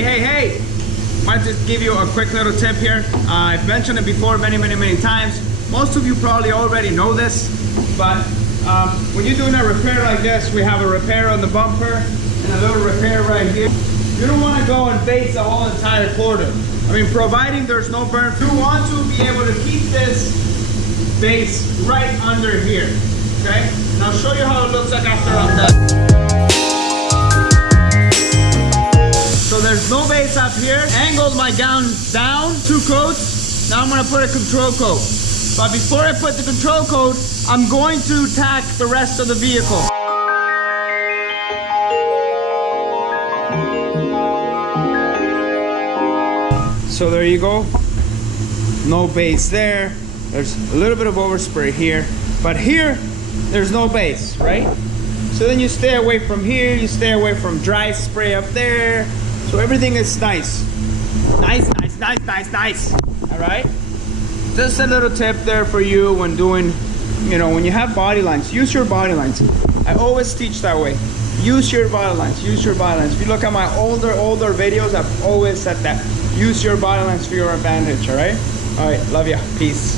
Hey! Wanted to give you a quick little tip here. I've mentioned it before many times. Most of you probably already know this, but when you're doing a repair like this, we have a repair on the bumper and a little repair right here. You don't want to go and base the whole entire quarter. I mean, providing there's no burn, you want to be able to keep this base right under here, okay? And I'll show you how it looks like after I'm done. So there's no base up here. Angled my gown down, 2 coats. Now I'm gonna put a control coat. But before I put the control coat, I'm going to tack the rest of the vehicle. So there you go. No base there. There's a little bit of overspray here. But here, there's no base, right? So then you stay away from here. You stay away from dry spray up there. So everything is nice. Nice. All right? Just a little tip there for you when doing, you know, when you have body lines, use your body lines. I always teach that way. Use your body lines, use your body lines. If you look at my older videos, I've always said that. Use your body lines for your advantage, all right? All right, love ya, peace.